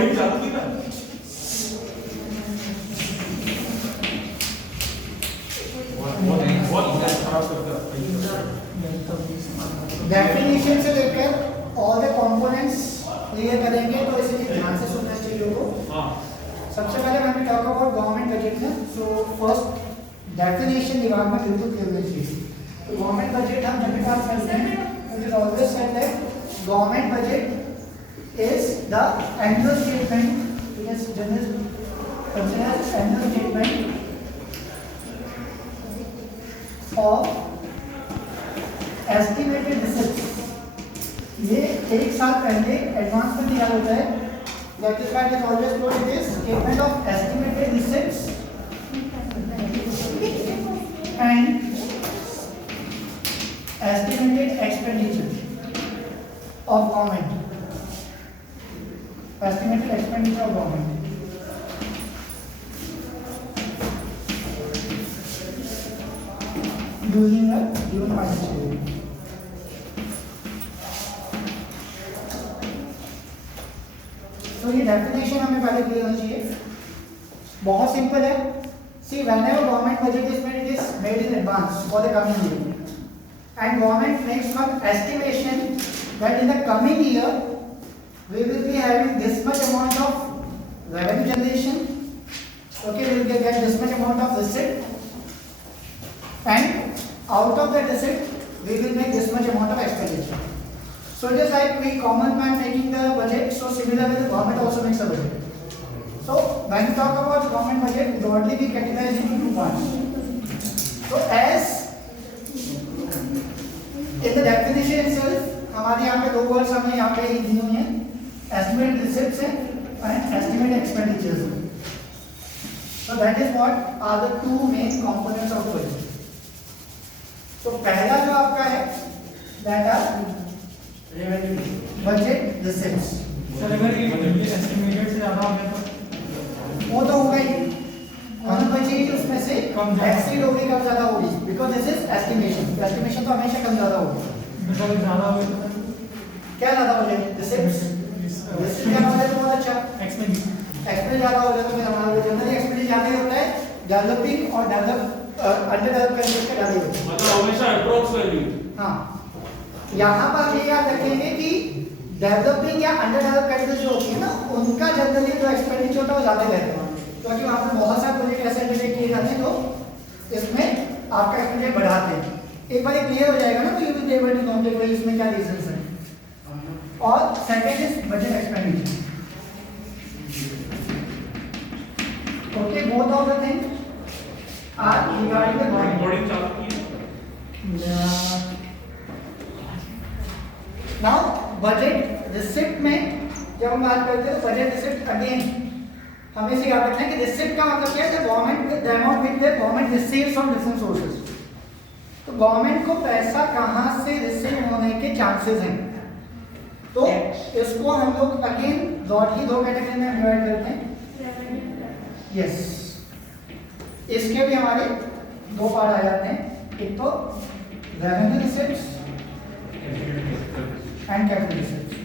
Recording चालू थी ना। बहुत खराब करता है। डेफिनेशन से लेकर ऑल द कंपोनेंट्स क्लियर करेंगे, तो इसलिए ध्यान से सुनना चाहिए लोगों। हाँ। सबसे पहले मैंने टॉक अबाउट गवर्नमेंट बजट है। सो फर्स्ट डेफिनेशन दिमाग में बिल्कुल क्लियर होनी चाहिए। तो गवर्नमेंट बजट हम जब भी बात करते हैं, it is always said that government budget is the annual statement, it is general considered annual statement of estimated receipts. ये एक साल पहले एडवांस में दिया होता है। That is why it is always called it is statement of estimated receipts and estimated expenditure of government. Estimated expenditure of government during a given financial year. तो ये डेफिनेशन हमें पहले क्लियर होना चाहिए। बहुत सिंपल है। सी whenever government budget is made, it is made in advance for the coming year, and government makes one estimation that in the coming year we will be having this much amount of revenue generation. Okay, we will get this much amount of receipt, and out of that receipt we will make this much amount of expenditure. So just like we common man making the budget, so similarly the government also makes a budget. So when we talk about government budget, broadly we categorize it into two parts. So as in the definition itself, हमारे यहाँ पे दो words हमें यहाँ पे दी हुई हैं, estimate receipts and estimate expenditures. So that is what are the two main components of budget. तो पहला जो आपका है that are budget receipts. Sir अगर ये एस्टिमेटेड से ज्यादा हो गया तो वो तो होगा ही, कम बचेगी उसमें से एक्सीड होगी, कम ज्यादा होगी, because this is estimation. Estimation तो हमेशा कम ज्यादा होगी। मतलब ज्यादा हो गया तो क्या ज्यादा हो जाए रिसिप्ट्स? रिसिप्ट ज्यादा हो जाए तो बहुत अच्छा। एक्सपेंस ज्यादा हो जाए तो फिर हमारा जनरली एक्सपेंस ज्यादा ही होता है, डेवलपिंग और अंडर डेवलप कंट्रीज का ज्यादा होता है, मतलब हमेशा अप्रोक्स वैल्यू। हाँ, यहाँ पर ये याद रखेंगे कि डेवलपिंग या अंडर डेवलप कंट्रीज जो होती है ना, उनका जनरली जो एक्सपेंडिचर होता है वो ज्यादा रहता है, क्योंकि वहाँ पर बहुत सारे प्रोजेक्ट ऐसे अंडरटेक किए जाते हैं तो इसमें आपका एक्सपेंडिचर बढ़ाते हैं। एक बार क्लियर हो जाएगा ना तो you will be able to know कि इसमें क्या रीजंस हैं। और second is budget expenditure. Okay, both of the thing are regarding the government. Recording चालू की। नाउ बजट रिसिप्ट में जब हम बात करते हैं तो बजट रिसिप्ट अगेन हमें इसे याद रखना है कि रिसिप्ट का मतलब क्या है? The government, the amount which the government receives from different sources. तो गवर्नमेंट को पैसा कहाँ से रिसीव होने के चांसेस हैं, तो इसको हम लोग अगेन ब्रॉडली दो कैटेगरी में डिवाइड करते हैं। यस, इसके भी हमारे दो पार्ट आ जाते हैं, एक तो revenue receipts and capital receipts.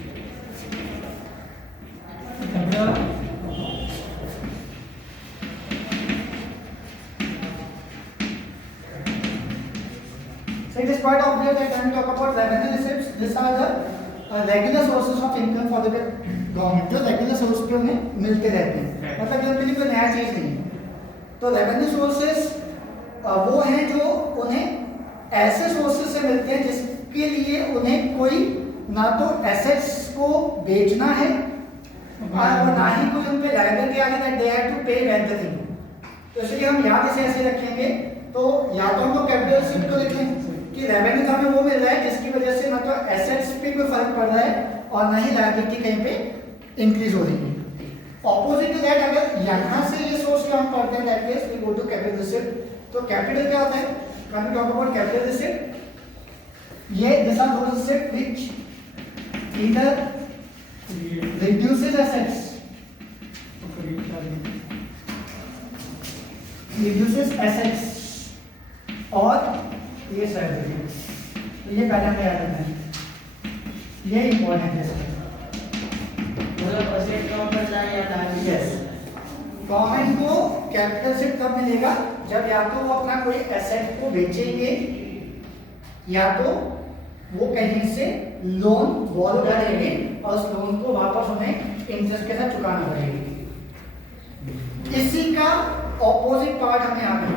So it is quite obvious that when we talk about revenue receipts, these are the regular sources of income for the government, जो regular source पे उन्हें मिलते रहते हैं, मतलब ये उनके लिए कोई नया चीज नहीं है। तो रेवेन्यू सोर्सेस वो हैं जो उन्हें ऐसे सोर्सेस से मिलते हैं जिसके लिए उन्हें कोई ना तो एसेट्स को बेचना है और ना ही कोई उन पे लायबिलिटी आ रही है, दे हैव टू पे एवरीथिंग। तो इसलिए हम याद इसे ऐसे रखेंगे, तो या तो हम लोग कैपिटल रिसिप्ट को लिखें कि रेवेन्यू हमें वो मिल रहा है जिसकी वजह से ना तो एसेट्स पे कोई फर्क पड़ रहा है और ना ही लायबिलिटी कहीं पे इंक्रीज हो रही है। ऑपोजिट टू दैट, अगर यहाँ से ये सोर्स काउंट करते हैं, that means we go to capital receipt. तो कैपिटल क्या होता है? When we talk about capital receipt, ये this are those receipt which either reduces assets, reduces assets और ये liabilities। तो ये पहले हमें याद रखना है, ये इम्पोर्टेंट है। मतलब बजट कम कर जाए यस, गवर्नमेंट को कैपिटल से कब मिलेगा जब या तो वो अपना कोई एसेट को बेचेंगे या तो वो कहीं से लोन बॉरो करेंगे और उस लोन को वापस उन्हें इंटरेस्ट के साथ चुकाना पड़ेगा। इसी का ऑपोजिट पार्ट हमें यहाँ पे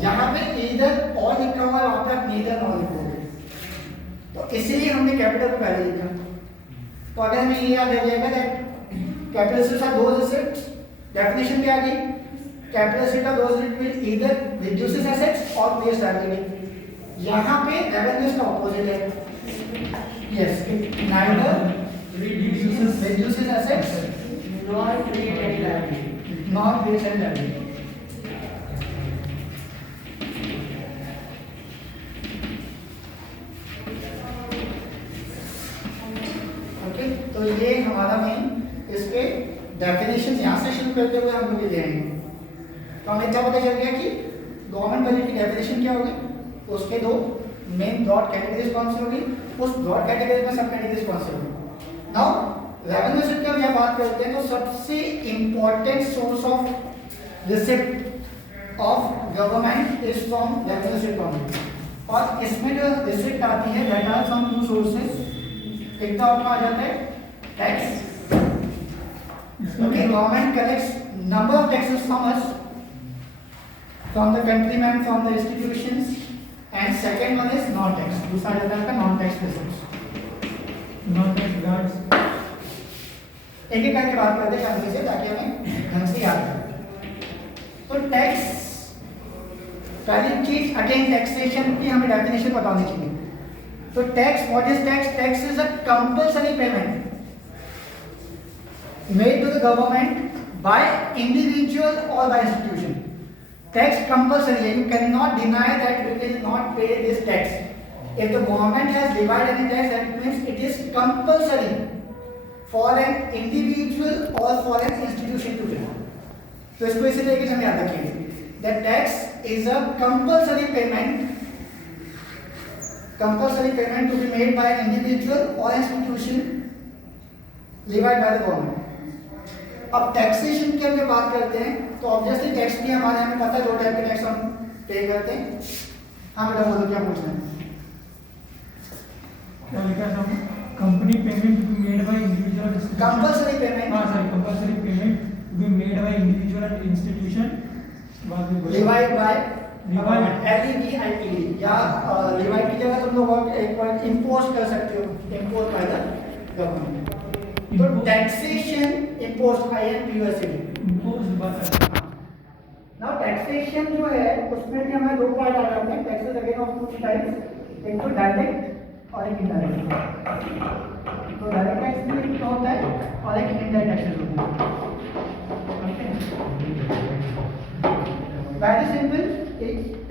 जहाँ पे ईदर और लिखा हुआ है वहाँ पे आप नीदर और लिखोगे, तो इसीलिए हमने कैपिटल को पहले लिखा। तो अगर हमें ये याद रह जाएगा कैपिटल से साथ दोज एसेट्स, डेफिनेशन क्या आ गई, कैपिटल से का those asset will either reduces assets और क्रिएट्स लायबिलिटी। यहाँ पे रेवेन्यूज का ऑपोजिट है, yes, neither reduces assets nor create any liability, nor create any liability. Okay, तो ये हमारा मेन इसके डेफिनेशन यहाँ से शुरू करते हुए हम लोग ले आएंगे। तो हमें क्या पता चल गया कि गवर्नमेंट बजट की डेफिनेशन क्या होगी, उसके दो मेन ब्रॉड कैटेगरीज कौन सी होगी, उस ब्रॉड कैटेगरी में सब कैटेगरीज कौन सी होगी। नाउ रेवेन्यू से जब यहाँ बात करते हैं तो सबसे important source of receipt of government is from revenue receipt only, और इसमें जो रिसिप्ट आती है that are from two sources. एक तो आपका आ जाता है tax, okay, government collects number of taxes from us, from the countryman, from the institutions, and second one is non tax, दूसरा आ जाता है आपका non tax receipts, non tax guards. एक एक करके बात करते हैं शांति से ताकि हमें ढंग से याद रहे। तो टैक्स, पहली चीज अगेन टैक्सेशन की हमें डेफिनेशन बतानी चाहिए। तो tax, what is tax? Tax is a compulsory payment made to the government by individual और बाय इंस्टीट्यूशन। टैक्स कंपल्सरी है, you can not deny that we will not pay this tax. If the government has levied any tax, that means it is compulsory for an individual or for an institution to pay. तो इसको इसी तरीके से हम याद रखेंगे, that tax is a compulsory payment to be made by an individual or institution levied by the government. अब taxation की हम बात करते हैं तो ऑब्वियसली टैक्स भी हमारे हमें पता है दो टाइप के टैक्स हम पे करते हैं। हाँ बेटा बोलो क्या पूछना है? क्या लिखा था? Company payment to be made by individual, compulsory payment, हाँ sir, compulsory payment to be made by individual and institution, बाद में डिवाइड बाय Divide. LEVID या डिवाइड की जगह तुम लोग एक बार इंपोज कर सकते हो, इंपोज बाय द गवर्नमेंट। तो taxation impose INPOSD, imposed by। Now taxation जो है उसमें भी हमें दो पार्ट आ जाते हैं, taxes again of two types, एक तो डायरेक्ट और एक इनडायरेक्ट। तो डायरेक्ट टैक्स भी एक होता है और एक इनडायरेक्ट टैक्सेस होता है। Very simple.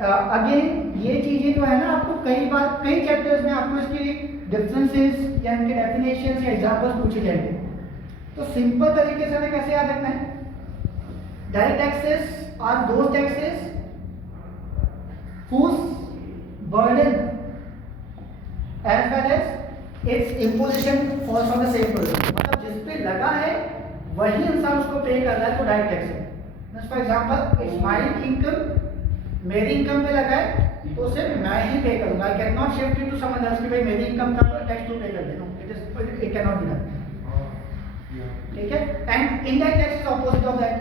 अगेन ये चीजें जो है ना आपको कई बार कई चैप्टर्स में आपको इसकी डिफरेंसेस या इनके डेफिनेशंस या एग्जांपल्स पूछे जाएंगे। तो सिंपल तरीके से हमें कैसे याद रखना है? Direct taxes are those taxes whose burden as well as its imposition falls on the same person। मतलब जिस पे लगा है वही इंसान उसको पे कर रहा है, तो डायरेक्ट टैक्स है। For example it's my income, मेरी इनकम पे लगा है तो सिर्फ मैं ही पे करूंगा। I can not shift it to someone else कि भाई मेरी इनकम का टैक्स तो पे कर देना, it can not be done. ठीक है, and indirect tax is opposite of that.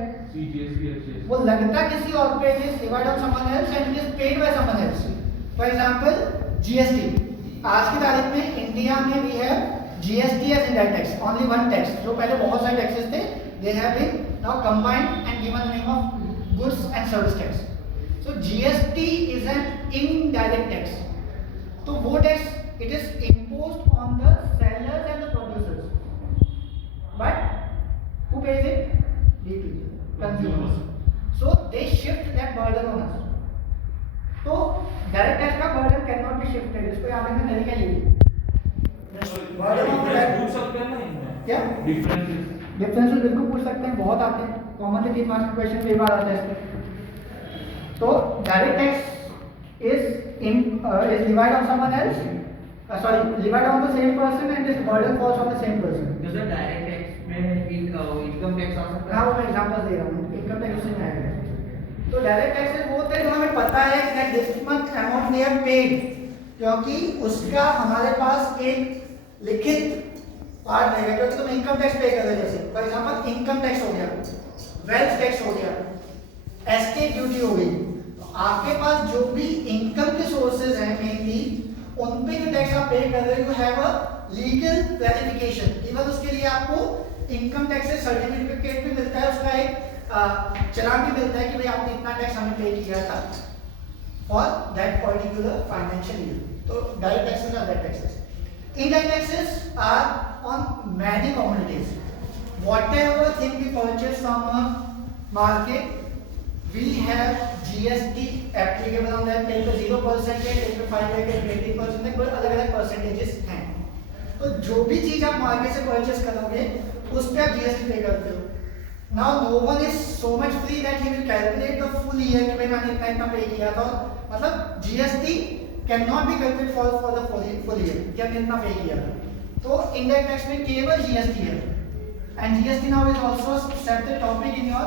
वो लगता किसी और पे, is divide on someone else and it is paid by someone else. For example GST, आज की तारीख में इंडिया में we have GST as indirect tax, only one tax. जो पहले बहुत सारे टैक्सेस थे, they have been now combined and given the name of goods and service tax. So GST is an indirect tax. तो वो tax it is imposed on the sellers and the producers. But who pays it? We do, consumers. So they shift that burden on us. तो direct tax का burden cannot be shifted. इसको याद रखना तरीका यही है। Burden of direct पूछ सकते हैं ना इनमें? क्या? Differences बिल्कुल पूछ सकते हैं, बहुत आते हैं। कॉमनली 3 मार्क्स का क्वेश्चन कई बार आता है इसमें। तो direct tax is levied on someone else, levied on the same person and this burden falls on the same person. जैसे डायरेक्ट टैक्स में इनकम टैक्स आ सकता हाँ वो मैं एग्जांपल दे रहा हूँ, इनकम टैक्स उसमें आएगा। तो डायरेक्ट टैक्सेस वो होते हैं जो हमें पता है कि this much amount we have paid, क्योंकि उसका हमारे पास एक लिखित पार्ट रहेगा, क्योंकि तुम इनकम टैक्स पे कर रहे हो। जैसे फॉर एग्जांपल इनकम टैक्स हो गया, वेल्थ टैक्स हो गया, एस्टेट ड्यूटी हो गई। तो आपके पास जो भी इनकम के सोर्सेज हैं मेनली, उन पे जो टैक्स आप पे कर रहे हो, you have a legal clarification. Even उसके लिए आपको इनकम टैक्स से सर्टिफिकेट भी मिलता है, उसका एक चालान भी मिलता है कि भाई आपने इतना टैक्स हमें पे किया था for that particular financial year. तो direct taxes are that taxes. Indirect taxes are on many commodities. Whatever thing we purchase from a market, we have GST applicable on that. Take the 0%, take the 5%, 18%, कोई अलग-अलग percentages हैं। तो जो भी चीज आप market से परचेस करोगे उस पे आप जीएसटी पे करते हो। Now no one is so much free that he will calculate the full year कि भाई मैंने इतना पे किया था, मतलब GST can not B calculate for the full year कि हमने इतना पे किया था। तो इनडायरेक्ट टैक्स में केवल जीएसटी है, and GST now is also separate topic in your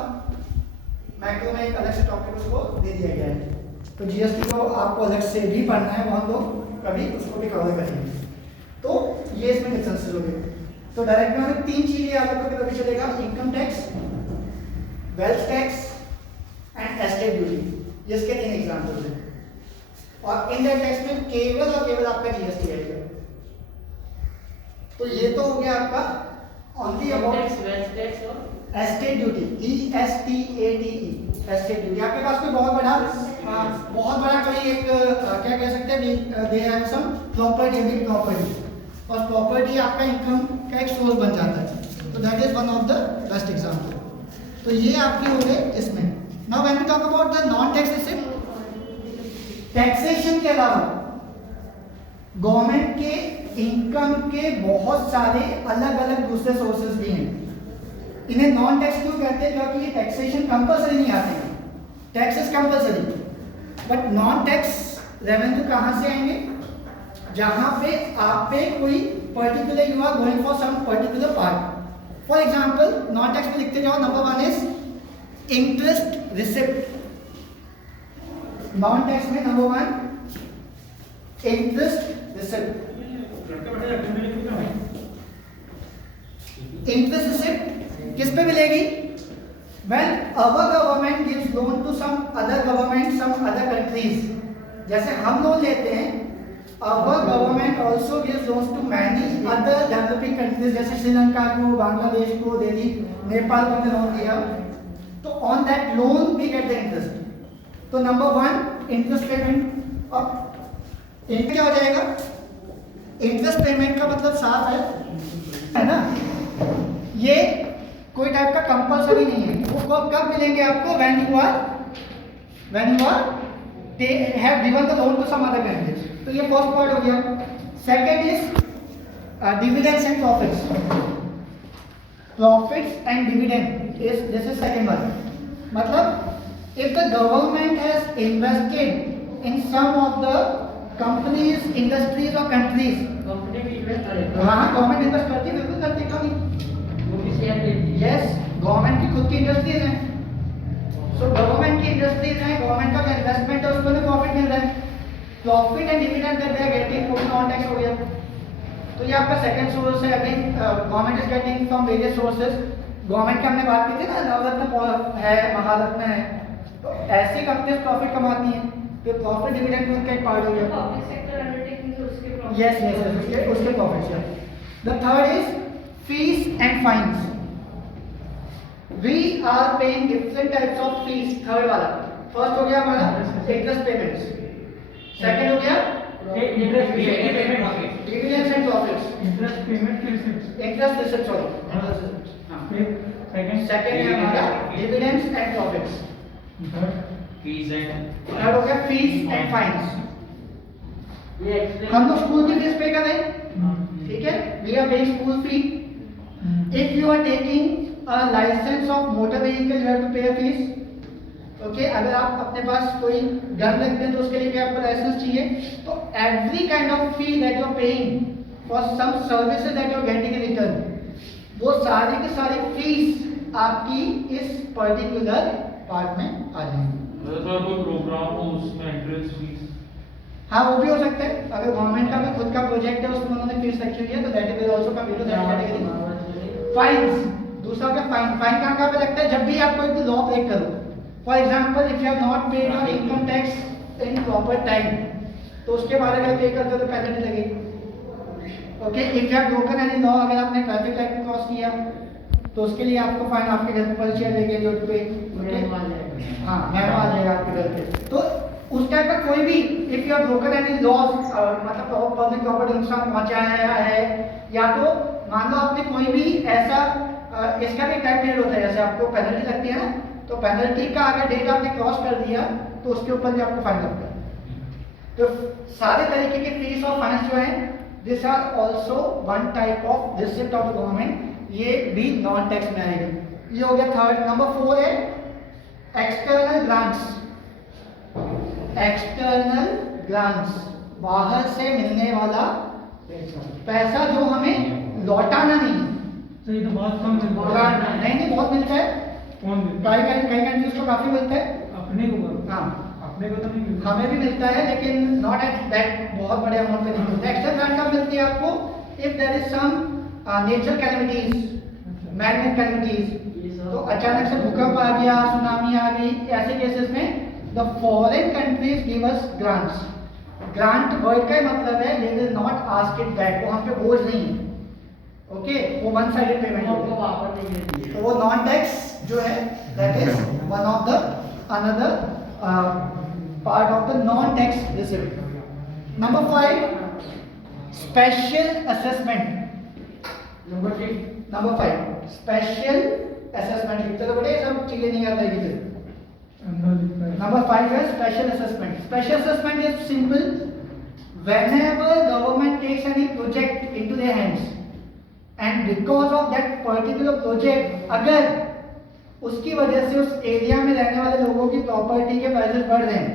macro में, एक अलग से टॉपिक उसको दे दिया गया है। तो जीएसटी को आपको अलग से भी पढ़ना है, वहाँ लोग कभी उसको भी कवर करेंगे। तो ये इसमें डिफरेंसेस हो गए। तो डायरेक्ट में हमें तीन चीजें याद रखो कि कभी चलेगा, income tax, wealth tax and estate duty. इसके तीन एग्जांपल्स हैं। और इनडायरेक्ट टैक्स में केवल और केवल आपका जीएसटी आएगा। तो ये तो हो गया आपका ओनली अबाउट वेल्थ टैक्स और estate duty, ESTATE, estate duty. आपके पास कोई बहुत बड़ा कोई एक क्या कह सकते हैं, they have some property, big property, और प्रॉपर्टी आपका इनकम का एक सोर्स बन जाता है। तो that is one of the best example. तो ये आपके हो गए इसमें। Now when we talk about the non tax receipt, taxation के अलावा गवर्नमेंट के इनकम के बहुत सारे अलग अलग दूसरे सोर्सेज भी हैं। इन्हें नॉन टैक्स क्यों कहते हैं? क्योंकि ये टैक्सेशन कंपलसरी नहीं आते हैं। Tax is compulsory, but non tax revenue कहाँ से आएंगे? जहाँ पे आप पे कोई particular, you are going for some particular part. For example non tax में लिखते जाओ, number 1 is interest receipt. Non tax में number 1 interest receipt. Interest receipt किस पे मिलेगी? When our government gives loan to some other government, some other countries, जैसे हम loan लेते हैं, our government also gives loans to many other developing countries, जैसे श्रीलंका को, बांग्लादेश को, दिल्ली, नेपाल को हमने लोन दिया, तो on that loan we get the interest। तो नंबर 1 इंटरेस्ट पेमेंट। अब इनका क्या हो जाएगा? इंटरेस्ट पेमेंट का मतलब साफ है ना, ये कोई टाइप का कंपलसरी नहीं है। वो कब मिलेंगे आपको? when you are they have given the loan to some other countries। तो ये फर्स्ट पार्ट हो गया। Second is dividends and profits and dividend is this is second one. मतलब if the government has invested in some of the companies, industries or countries, company भी invest करेगा। हाँ government invest करती है, बिल्कुल करती है, क्यों नहीं? वो भी शेयर लेती है। यस, गवर्नमेंट की खुद की इंडस्ट्रीज हैं। सो गवर्नमेंट की इंडस्ट्रीज हैं, गवर्नमेंट का जो इन्वेस्टमेंट है उसको भी प्रॉफिट मिल रहा है। Profit and dividend that they are getting, वो नॉन टैक्स हो गया। तो ये आपका सेकंड सोर्स है। Again government is getting from various sources. Government की हमने बात की थी ना, नवरत्न है, महारत्न है, तो ऐसी कंपनीज प्रॉफिट कमाती हैं, तो प्रॉफिट डिविडेंड उनका एक पार्ट हो गया। पब्लिक सेक्टर अंडरटेकिंग उसके प्रॉफिट। यस, उसके प्रॉफिट्स है। The third is fees and fines. We are paying different types of fees. Third वाला, फर्स्ट हो गया हमारा इंटरेस्ट पेमेंट्स, सेकंड हो गया dividends and profits, interest payment की receipt, interest receipt, sorry, second है हमारा dividends and profits, fees and third हो गया फीस एंड फाइन्स। ये एक्सप्लेन हम लोग स्कूल की फीस पे कर रहे हैं, ठीक है, we are paying school fee. If you are taking a license of motor vehicle, you have to pay a fees। Okay, अगर आप अपने पास कोई गन रखते हैं तो उसके लिए भी आपको लाइसेंस चाहिए। तो every kind of fee that you are paying for some services that you are getting in return, वो सारी की सारी फीस आपकी इस पर्टिकुलर पार्ट में आ जाएंगी। सर कोई प्रोग्राम हो उसमें एंट्रेंस फीस हाँ वो भी हो सकता है, अगर गवर्नमेंट का भी खुद का प्रोजेक्ट है उसमें उन्होंने फीस रखी हुई है तो that will also come into that category. Fines, दूसरा क्या फाइन, फाइन कहाँ पे लगता है, जब भी आप कोई लॉ ब्रेक करो। For example if you have not paid your income tax in proper time, तो उसके बाद अगर पे करते हो तो पेनल्टी लगेगी। Okay, if you have broken any law, अगर आपने ट्रैफिक लाइट क्रॉस किया तो उसके लिए आपको फाइन आपके घर पे पर्ची लगेगी जो पे। हाँ मैम आ जाएगा आपके घर पे। तो उस टाइप का कोई भी if you have broken any laws, मतलब पब्लिक प्रॉपर्टी नुकसान पहुंचाया है, या तो मान लो आपने कोई भी ऐसा इसका भी टाइम पीरियड होता है, जैसे आपको पेनल्टी लगती है ना, तो पेनल्टी का अगर डेट आपने क्रॉस कर दिया तो उसके ऊपर भी आपको फाइन लगता है। तो सारे तरीके के फीस और फाइन्स जो हैं this are also one type of receipt of the government, ये भी नॉन टैक्स में आएगा। ये हो गया थर्ड। नंबर 4 है एक्सटर्नल ग्रांट्स। एक्सटर्नल ग्रांट्स, बाहर से मिलने वाला पैसा जो हमें लौटाना नहीं। तो ये तो बहुत कम मिलता ग्रांट है। नहीं बहुत मिलता है, कौन मिलता है? कई कंट्रीज को काफी मिलता है। अपने को करो। हाँ अपने को तो नहीं मिलता। हमें भी मिलता है लेकिन नॉट एट दैट बहुत बड़े अमाउंट पे नहीं मिलता। एक्स्ट्रा ग्रांट कब मिलती है आपको, if there is some natural calamities, man made calamities, तो अचानक से भूकंप आ गया, सुनामी आ गई, ऐसे केसेस में the foreign countries give us grants. Grant word का ही मतलब है they will not ask it back, वो हम पे बोझ नहीं है। ओके, वो वन साइडेड पेमेंट है, तो वो नॉन टैक्स जो है that is one of the another part of the non tax receipt. Number 5 special assessment. Number 5 special assessment. चलो बेटे सब चीजें नहीं याद रहेगी। Number 5 is special assessment. Special assessment is simple. Whenever government takes any project into their hands, and because of that particular project, अगर उसकी वजह से उस एरिया में रहने वाले लोगों की प्रॉपर्टी के प्राइसेस बढ़ रहे हैं,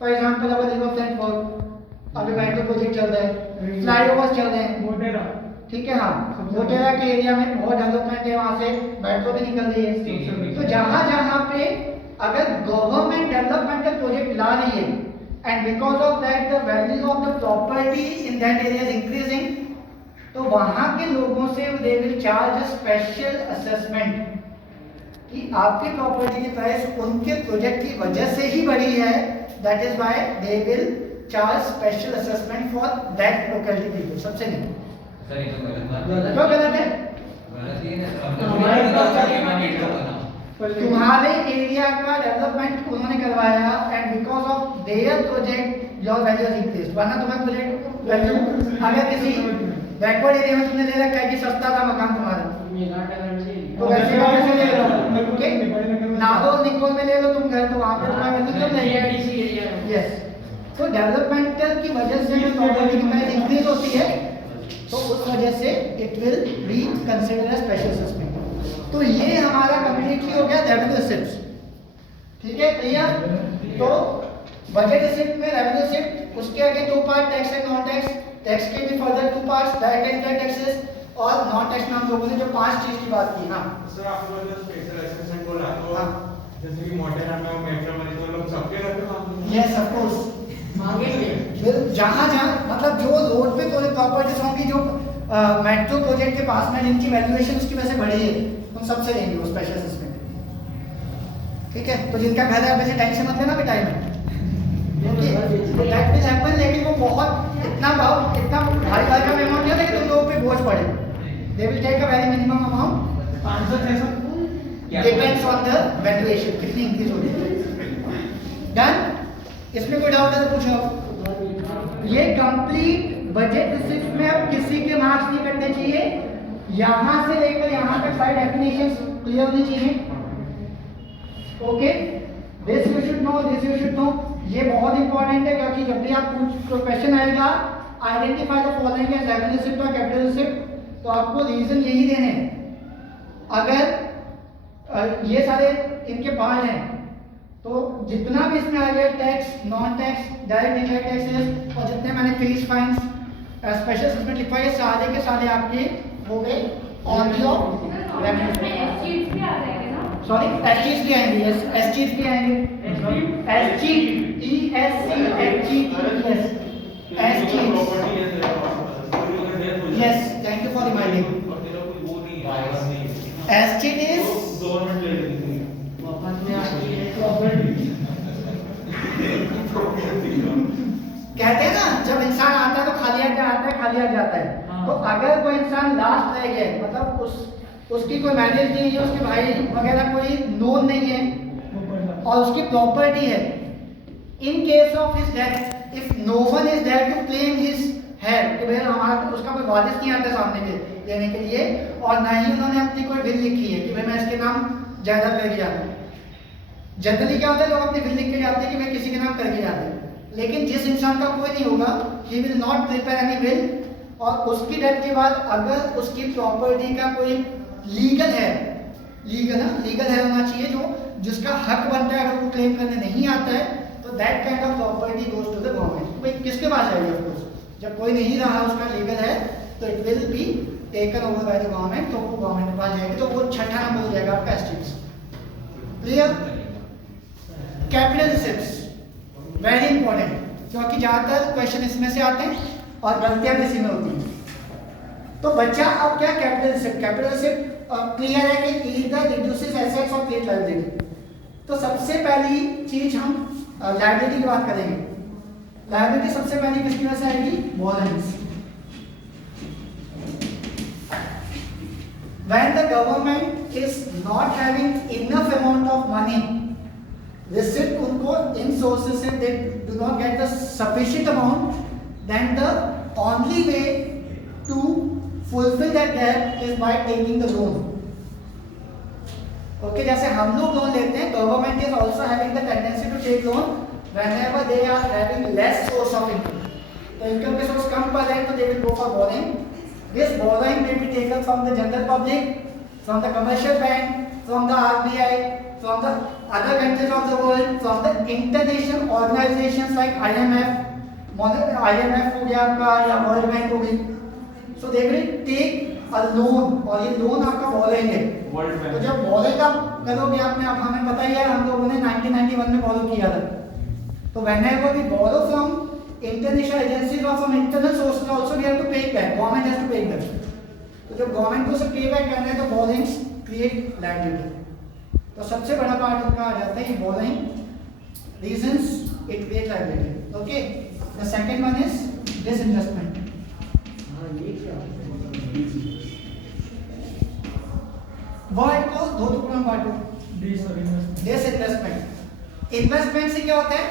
फॉर एग्जाम्पल अगर रिवर फ्रंट वर्क, अभी मेट्रो प्रोजेक्ट चल रहा है, फ्लाईओवर्स चल रहे हैं, मोटेरा, ठीक है, हाँ मोटेरा के एरिया में बहुत डेवलपमेंट है, वहाँ से मेट्रो भी निकल रही है। तो जहाँ जहाँ पे अगर गवर्नमेंट डेवलपमेंटल प्रोजेक्ट ला रही है and because of that the value of the property in that area is increasing, तो वहां के लोगों से they will charge special assessment कि आपकी प्रॉपर्टी की प्राइस उनके प्रोजेक्ट की वजह से ही बढ़ी है, that is why they will charge special assessment for that locality people. सबसे नहीं सर ये तो गलत बात है। क्यों गलत है? गलत ही है ना। तुम्हारे एरिया का डेवलपमेंट उन्होंने करवाया and because of their project your value is increased. वरना तुम्हारा प्रोजेक्ट वैल्यू अगर किसी बैकवर्ड एरिया में तुमने ले रखा है कि सस्ता था मकान तुम्हारा, तो वैसे का वैसे ले लो। ओके, नागौर निकोल में ले लो तुम घर, तो वहां पे तुम्हारा वैल्यू क्यों नहीं? यस, तो डेवलपमेंटल की वजह से जो प्रॉपर्टी की प्राइस इंक्रीज होती है तो उस वजह से it will be considered as special assessment. तो ये हमारा कंप्लीटली हो गया रेवेन्यू रिसिप्ट्स। ठीक है, क्लियर? तो बजट रिसिप्ट में रेवेन्यू रिसिप्ट, उसके आगे 2 part tax and non tax. Tax के भी further 2 parts, direct and indirect taxes, और नॉन टैक्स में हम लोगों ने जो 5 चीज की बात की। हाँ सर, आपने जो स्पेशल असेसमेंट बोला तो हाँ। जैसे कि मोटेरा में और मेट्रो में तो लोग सबके रहते हैं। यस ऑफ कोर्स, फिर जहाँ जहाँ मतलब जो रोड पे कोई प्रॉपर्टीज होंगी जो मेट्रो प्रोजेक्ट के पास में जिनकी वैल्यूएशन उसकी वजह से बढ़ी है, उन सबसे लेंगे वो स्पेशल असेसमेंट। ठीक है, तो जिनका घर है वैसे टेंशन मत लेना बेटा में, तो दैट विल हैपन। लेकिन वो बहुत इतना भारी का अमाउंट नहीं होता कि तुम लोगों पे बोझ पड़े। They will take a very minimum amount, 500-600 depends on the valuation कितनी इंक्रीज हो रही है। डन? इसमें कोई डाउट है तो पूछो। ये कंप्लीट बजट रिसिप्ट में अब किसी के मार्क्स नहीं कटने चाहिए, यहां से लेकर यहां तक सारी डेफिनेशंस क्लियर होनी चाहिए। Okay, this you should know, this you should know. ये बहुत इंपॉर्टेंट है क्योंकि जब भी आप क्वेश्चन आएगा identify the following as revenue receipt और कैपिटल रिसिप्ट, तो आपको रीजन यही देने हैं। अगर ये सारे इनके पार्ट हैं तो जितना भी इसमें आ गया tax, non tax, direct indirect taxes, और जितने मैंने फीस, फाइन्स, स्पेशल असेसमेंट लिखवाए, सारे के सारे आपके हो गए ऑन द रेवेन्यू उसमें एसचीट्स भी आ जाएंगे ना? सॉरी एसचीट्स भी आएंगे, यस एसचीट्स भी आएंगे, एसचीट एसचीट प्रॉपर्टी है तेरा पास। Yes thank you for reminding. और तेरा कोई वो नहीं है। एसचीट इज गवर्नमेंट ले लेती है। वापस में आती है कहते हैं ना जब इंसान आता है तो खाली हाथ आता है, खाली हाथ जाता है। हाँ। तो अगर कोई इंसान लास्ट रह गया है, मतलब उसकी कोई मैरिज नहीं है, उसके भाई वगैरह कोई नोन नहीं है और उसकी प्रॉपर्टी है, in case of his death if no one is there to claim his heir, कि भाई हमारा उसका कोई वारिस नहीं आता सामने के देने के लिए, और ना ही उन्होंने अपनी कोई विल लिखी है कि भाई मैं इसके नाम जायदाद करके जाता हूँ। जनरली क्या होता है, लोग अपनी विल लिख के जाते हैं कि मैं किसी के नाम करके जाते हैं, लेकिन जिस इंसान का कोई नहीं होगा he will not prepare any will, और उसकी डेथ के बाद अगर उसकी प्रॉपर्टी का कोई लीगल है, लीगल है होना चाहिए जो जिसका हक बनता है, अगर वो क्लेम करने नहीं आता है तो that kind of property goes to the government. भाई किसके पास जाएगी? ऑफ कोर्स जब कोई नहीं रहा उसका लीगल है तो it will be taken over by the government, तो वो गवर्नमेंट के पास जाएगी, तो वो छठा नंबर हो जाएगा आपका estates. Clear? Capital receipts very important, क्योंकि ज्यादातर क्वेश्चन इसमें से आते हैं और गलतियां भी इसी में होती हैं। तो बच्चा अब क्या capital receipt, capital receipt clear है कि ईदर रिड्यूसेस एसेट्स और क्रिएट लायबिलिटी। तो सबसे पहली चीज हम लायबिलिटी की बात करेंगे। लायबिलिटी सबसे पहली किसकी वजह से आएगी? Borrowings. When the government is not having enough amount of money, receipt उनको इन sources से they do not get the sufficient amount, then the only way to fulfill that debt is by taking the loan. Okay, जैसे हम लोग loan लेते हैं, government is also having the tendency to take loan whenever they are having less source of income. तो income के source कम पड़ रहे हैं तो they will go for borrowing. This borrowing may be taken from the general public, from the commercial bank, from the RBI, from the other countries of the world, from the international organizations like IMF हो गया आपका या world bank हो गई। So they will take a loan, और ये loan आपका borrowing है। World bank. तो जब borrowing आप करोगे, आपने अब हमें पता ही है, हम लोगों ने 1991 में borrow किया था। तो whenever we borrow from international agencies or from internal sources also we have to pay back, government has to pay back। तो जब गवर्नमेंट को उसे पे बैक करना है तो borrowings create liability। तो सबसे बड़ा पार्ट उनका आ जाता है ये borrowing reasons it create liability। okay, the second one is disinvestment। ये क्या वर्ड को दो टुकड़ों में बांटो। डिसइन्वेस्टमेंट, इन्वेस्टमेंट से क्या होता है?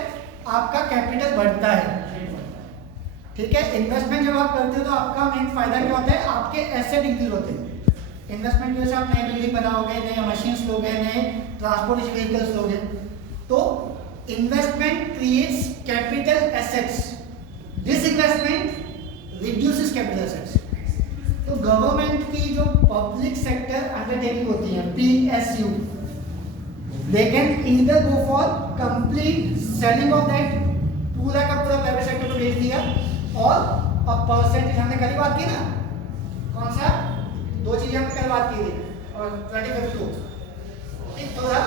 आपका कैपिटल बढ़ता है, ठीक है। इन्वेस्टमेंट जब आप करते हो तो आपका मेन फायदा क्या होता है? आपके एसेट इंक्रीज होते हैं। इन्वेस्टमेंट की वजह से आप नई बिल्डिंग बनाओगे, नए मशीन्स लोगे, नए ट्रांसपोर्टेशन व्हीकल्स लोगे। तो investment creates capital assets, disinvestment reduces capital assets. तो गवर्नमेंट की जो पब्लिक सेक्टर अंडरटेकिंग होती है PSU, they can either go for complete selling of that, पूरा का पूरा प्राइवेट सेक्टर को बेच दिया, और अ परसेंटेज हमने कल बात की ना, कौन सा? दो चीजें हमने कल बात की थी और 25 को, एक तो था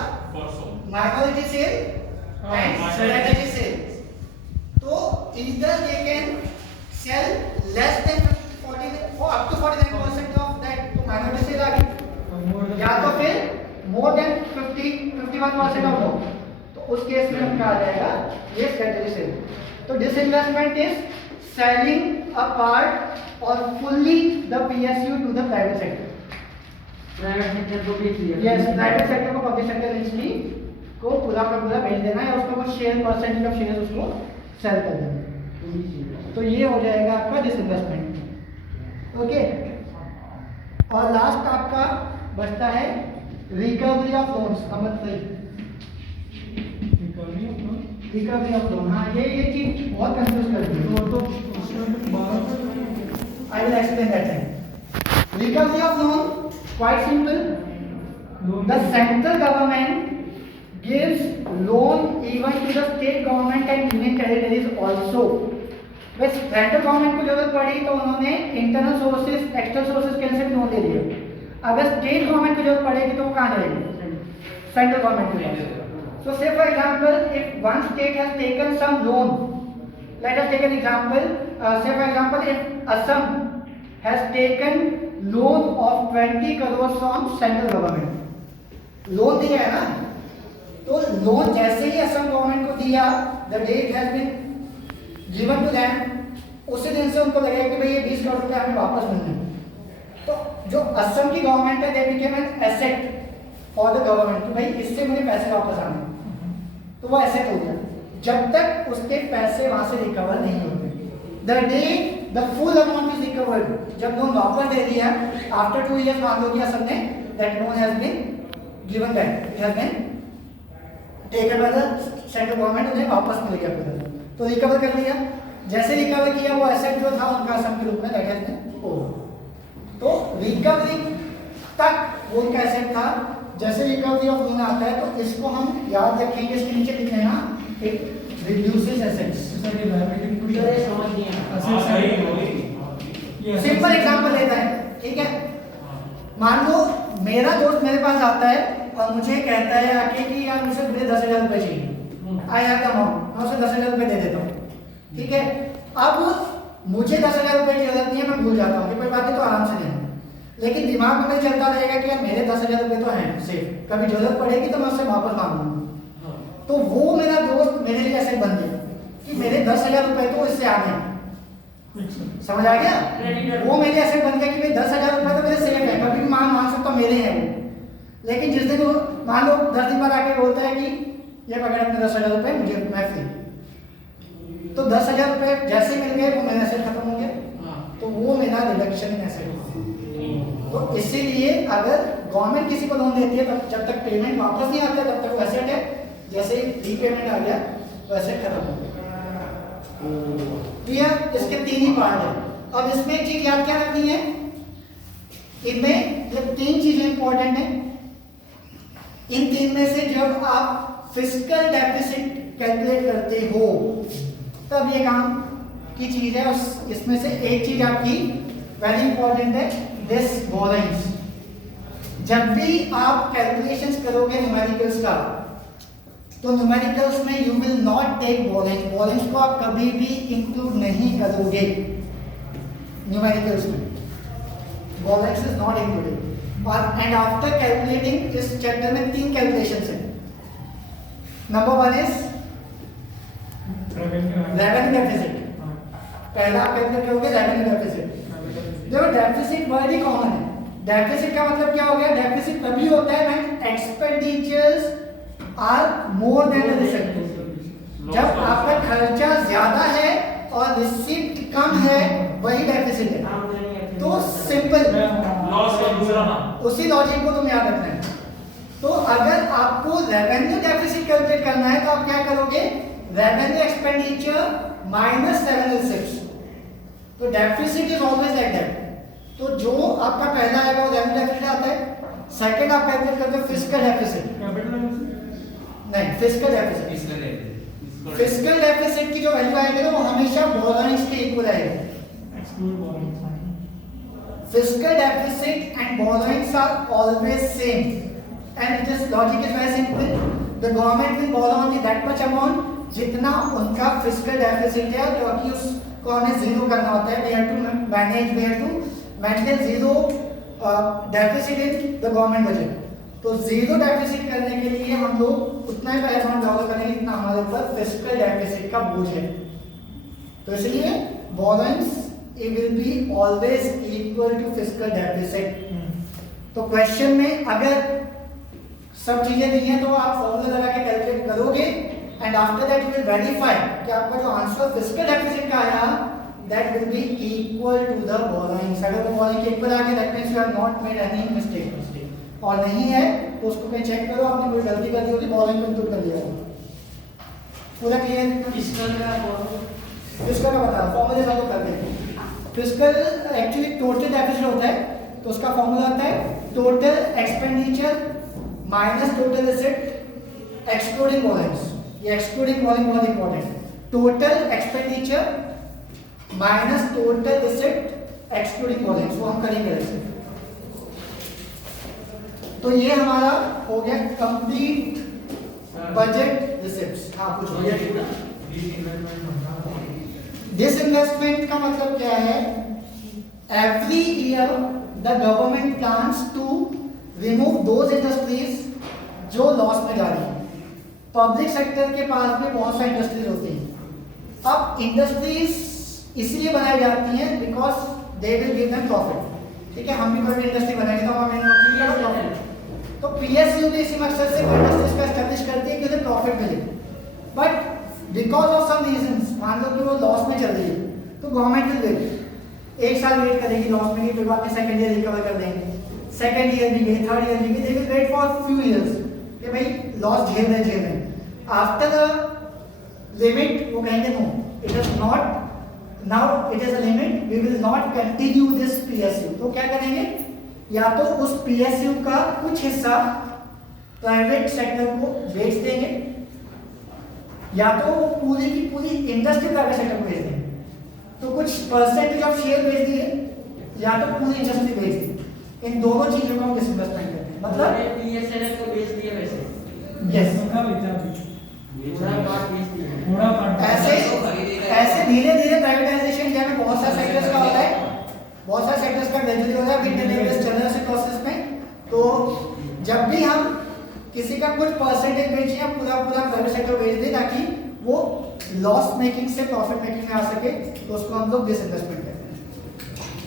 minority sale and strategy sale. तो either they can sell less than 40 or up to 49% of that, तो माइनॉरिटी सेल आ गई, या तो फिर मोर देन 51% ऑफ मोर, तो उस केस में हम कहा जाएगा ये स्ट्रेटजी सेल। तो disinvestment is selling a part और fully the PSU to the private sector. Private sector को बेच दिया। यस, प्राइवेट सेक्टर को पब्लिक सेक्टर इंडस्ट्री को पूरा का पूरा बेच देना है, उसका कुछ शेयर परसेंटेज ऑफ शेयर उसको सेल कर देना। तो ये हो जाएगा आपका डिसइन्वेस्टमेंट। ओके, और लास्ट आपका बचता है recovery of loans. Number 3, recovery of loan. हाँ, ये चीज बहुत कंफ्यूज करती है, I will explain that thing. Recovery of loan quite simple. The central government gives loan even to the state government and union territories also। बस central government को जरूरत पड़ी तो उन्होंने इंटरनल सोर्सेज, एक्सटर्नल सोर्सेज के लिए लोन ले लिया। अगर स्टेट गवर्नमेंट को जरूरत पड़ेगी तो वो कहाँ जाएगी? सेंट्रल गवर्नमेंट के पास। So say for example if one state has taken some loan, let us take an example, say for example if Assam has taken loan of 20 crore from central government, loan दिया है ना, तो लोन जैसे ही Assam government को दिया, the debt has been given to them, उसी दिन से उनको लगेगा कि भाई ये 20 करोड़ रुपए हमें वापस मिलने हैं। तो जो असम की गवर्नमेंट है, they became an asset for the government, तो भाई इससे मुझे पैसे वापस आने, तो वो एसेट हो गया जब तक उसके पैसे वहां से रिकवर नहीं होते। The day the full amount is recovered, जब लोन वापस दे दिया आफ्टर 2 इयर्स, मान लो कि असम ने that loan has been given back, it has been taken by the central government, उन्हें वापस मिल गया पूरा, तो रिकवर कर लिया। जैसे रिकवर किया वो एसेट जो था उनका असम के रूप में दैट हैज बीन ओवर। तो रिकवरी तक वो उनका एसेट था, जैसे रिकवरी ऑफ लोन आता है तो इसको हम याद रखेंगे, इसके नीचे लिख लेना इट रिड्यूसेस एसेट्स। सर ये लायबिलिटी पूरी तो ये समझ नहीं आया। हाँ, सही वही। ये सिंपल एग्जांपल लेता है, ठीक है। मान लो मेरा दोस्त मेरे पास आता है और मुझे कहता है आके कि यार मुझे 10,000 रुपए चाहिए, आई हैव द अमाउंट, मैं उसे 10,000 रुपए दे देता हूँ, ठीक है। अब मुझे 10,000 रुपए की जरूरत नहीं है, मैं भूल जाता हूँ कि कोई बात नहीं तो आराम से देना, लेकिन दिमाग में चलता रहेगा कि यार मेरे 10,000 रुपए तो हैं सेफ, कभी जरूरत पड़ेगी तो मैं उससे वापस मांगूंगा। तो वो मेरा दोस्त मेरे लिए ऐसे बन गया कि मेरे 10,000 रुपए तो इससे आ गए, समझ आ गया? वो मेरे ऐसे बन गया कि भाई 10,000 रुपए तो मेरे सेफ है, कभी भी मांग सकता हूँ, मेरे हैं वो। लेकिन जिस दिन वो मान लो 10 दिन बाद आके बोलता है कि ये पकड़ अपने 10,000 रुपए, मुझे मैं फ्री, तो 10,000 रुपए जैसे मिल गए वो मेरा एसेट खत्म हो गया, तो वो मेरा रिडक्शन इन एसेट। तो इसीलिए अगर गवर्नमेंट किसी को लोन देती है तब जब तक पेमेंट वापस नहीं आता तब तक वो एसेट है, जैसे ही रीपेमेंट आ गया तो एसेट खत्म हो गया। क्लियर? इसके 3 ही पार्ट है। अब इसमें एक चीज याद क्या रखनी है, इनमें ये 3 चीजें इंपॉर्टेंट है। इन 3 में से जब आप फिस्कल डेफिसिट कैलकुलेट करते हो तब ये काम की चीज है। इसमें से एक चीज आपकी वेरी इंपॉर्टेंट है, दिस बोरोइंग्स। जब भी आप कैलकुलेशंस करोगे न्यूमेरिकल्स का, तो न्यूमेरिकल्स में you will not take borrowings, borrowings को आप कभी भी इंक्लूड नहीं करोगे न्यूमेरिकल्स में, बोरोइंग्स इज नॉट इंक्लूडेड। और एंड आफ्टर कैलकुलेटिंग, इस चैप्टर में 3 कैलकुलेशंस हैं। नंबर 1 इज रेवेन्यू डेफिसिट, पहला आप कैलकुलेट करोगे रेवेन्यू डेफिसिट। देखो डेफिसिट वर्ड ही कॉमन है, डेफिसिट का मतलब क्या हो गया, डेफिसिट तभी होता है when expenditures are more than the receipt. जब आपका खर्चा ज्यादा है और रिसीट कम है वही डेफिसिट है। तो सिंपल लॉस का दूसरा नाम, उसी लॉजिक को तुम याद रखना है। तो अगर आपको रेवेन्यू डेफिसिट कैलकुलेट करना है तो आप क्या करोगे, revenue expenditure minus revenue receipts. तो deficit is always like that. तो जो आपका पहला आएगा वो रेवेन्यू डेफिसिट आता है, सेकंड आप कैलकुलेट करते हो फिस्कल डेफिसिट, नहीं फिस्कल डेफिसिट। फिस्कल डेफिसिट की जो वैल्यू आएगी ना वो हमेशा बोरोइंग्स के इक्वल आएगी। Fiscal deficit and borrowings are always same, and it is logic is very simple. The government will borrow only that much amount जितना उनका fiscal deficit है, क्योंकि उसको हमें जीरो करना होता है। We have to manage, we have to maintain zero deficit in the government budget. तो जीरो डेफिसिट करने के लिए हम लोग उतना ही अमाउंट डाउन करेंगे जितना हमारे ऊपर फिस्कल डेफिसिट का बोझ है। तो इसलिए borrowings it will be always equal to fiscal deficit। तो क्वेश्चन में अगर सब चीजें दी हैं तो आप फॉर्मूला लगा के कैलकुलेट करोगे and after that you will verify कि आपका जो आंसर फिस्कल डेफिसिट का आया that will be equal to the borrowings. अगर वो बोरोइंग के इक्वल आ गया that means you have not made any mistake, और नहीं है तो उसको कहीं चेक करो आपने कोई गलती कर दी होगी, बोरोइंग को इंक्लूड कर दिया होगा। पूरा क्लियर? फिस्कल का बता फॉर्मूले सब कर देंगे। फिस्कल एक्चुअली टोटल डेफिसिट होता है, तो उसका फॉर्मूला होता है total expenditure minus total receipt excluding borrowings. ये एक्सक्लूडिंग बोरोइंग बहुत इंपॉर्टेंट है। Total expenditure minus total receipt excluding borrowings, वो हम करेंगे ऐसे। तो ये हमारा हो गया कंप्लीट बजट रिसिप्ट्स। हाँ कुछ डिसइन्वेस्टमेंट का मतलब क्या है? Every year the government plans to remove those industries जो लॉस में जा रही हैं। पब्लिक सेक्टर के पास भी बहुत सारी इंडस्ट्रीज होती हैं। अब इंडस्ट्रीज इसलिए बनाई जाती हैं because they will give them profit. ठीक है, हम भी कोई इंडस्ट्री बनाएंगे तो हमें प्रॉफिट। तो पीएसयू भी इसी मकसद से इंडस्ट्रीज का एस्टेब्लिश करती है कि उन्हें प्रॉफिट मिले। But because of some reasons, मान लो कि वो लॉस में चल रही है तो गवर्नमेंट विल वेट, एक साल वेट करेगी लॉस में, फिर बाद में सेकंड ईयर रिकवर कर देंगे, सेकंड ईयर भी गए, थर्ड ईयर भी गए, they will wait for few years कि भाई लॉस झेल रहे। आफ्टर द लिमिट वो कहेंगे no, it is not, now it is a limit, we will not continue this PSU. तो क्या करेंगे? या तो उस पीएसयू का कुछ हिस्सा प्राइवेट सेक्टर को बेच देंगे, या तो वो पूरी की पूरी इंडस्ट्री प्राइवेट सेक्टर को बेच देंगे। तो कुछ परसेंटेज ऑफ शेयर बेच दिए या तो पूरी इंडस्ट्री बेच दी। इन दोनों चीजों को हम डिसइन्वेस्टमेंट करते हैं। मतलब पीएसएल को बेच दिया वैसे, यस, पूरा पार्ट बेच दिया। थोड़ा पार्ट ऐसे धीरे धीरे प्राइवेटाइजेशन इंडिया में बहुत सारे सेक्टर्स का होता है, बहुत सारे सेक्टर्स का ग्रेजुअली होता है, इंटरनेट चल रहा है प्रोसेस में। तो जब भी हम किसी का कुछ परसेंटेज बेचें या पूरा प्राइवेट सेक्टर बेच दें ताकि वो लॉस मेकिंग से प्रॉफिट मेकिंग में आ सके, तो उसको हम लोग डिसइन्वेस्टमेंट कहते हैं।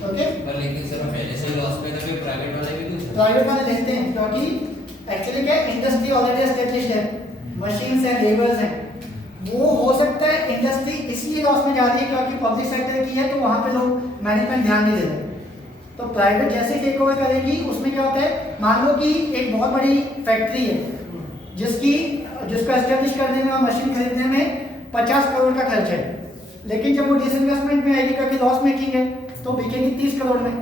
ओके, पर लेकिन सर पहले से लॉस में था, प्राइवेट वाले भी कुछ प्राइवेट वाले लेते हैं क्योंकि एक्चुअली क्या इंडस्ट्री ऑलरेडी एस्टेब्लिश्ड है, मशीन्स हैं, लेबर्स हैं। वो हो सकता है इंडस्ट्री इसलिए लॉस में जा रही है क्योंकि पब्लिक सेक्टर की है, तो वहाँ पे लोग मैनेजमेंट ध्यान नहीं दे रहे। तो प्राइवेट जैसे टेक ओवर करेगी उसमें क्या होता है, मान लो कि एक बहुत बड़ी फैक्ट्री है जिसको एस्टेब्लिश करने में और मशीन खरीदने में 50 करोड़ का खर्च है, लेकिन जब वो डिसइन्वेस्टमेंट में आएगी क्योंकि लॉस मेकिंग है तो बिकेगी 30 करोड़ में,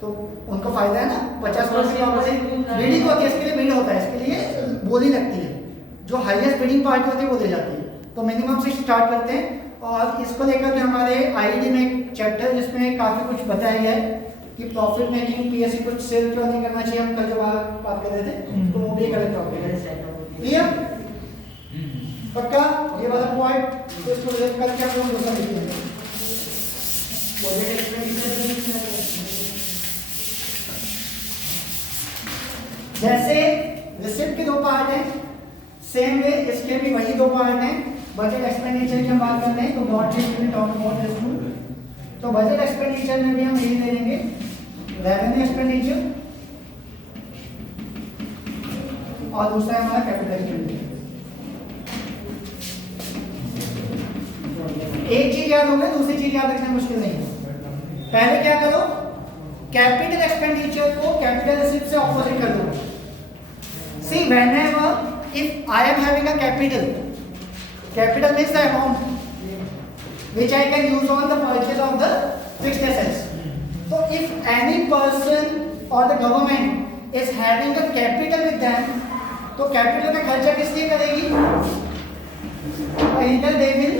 तो उनको फायदा है ना। 50 करोड़ की बिल्डिंग होती है, इसके लिए बिल्ड होता है, इसके लिए बोली लगती है, जो हाईएस्ट बिल्डिंग पार्टी होती है वो दे जाती है। तो मिनिमम से स्टार्ट करते हैं, और इसको लेकर के हमारे आईडी में एक चैप्टर जिसमें काफ़ी कुछ बताया गया है कि प्रॉफिट मेकिंग पीएससी कुछ सेल क्यों नहीं करना चाहिए, हम कल जो बात कर रहे थे तो वो भी करेक्ट टॉपिक है। क्लियर? पक्का ये वाला पॉइंट, तो इसको रिलेट करके हम लोग दूसरा लिखेंगे। जैसे रिसिप्ट के दो पार्ट हैं, सेम वे इसके भी वही दो पार्ट हैं। बजट एक्सपेंडिचर की हम बात करते हैं तो broadly we will talk about this too. तो बजट एक्सपेंडिचर में भी हम यही ले लेंगे, रेवेन्यू एक्सपेंडिचर और दूसरा है हमारा कैपिटल एक्सपेंडिचर। एक चीज याद होगा, दूसरी चीज याद रखना मुश्किल नहीं है। पहले क्या करो, कैपिटल एक्सपेंडिचर को कैपिटल रिसिप्ट से ऑपोजिट कर दो। सी whenever if I am having a capital means the amount which I can use on the purchase of the fixed assets. So if any person or the government is having a capital with them, तो capital का खर्चा किस लिए करेगी? Either they will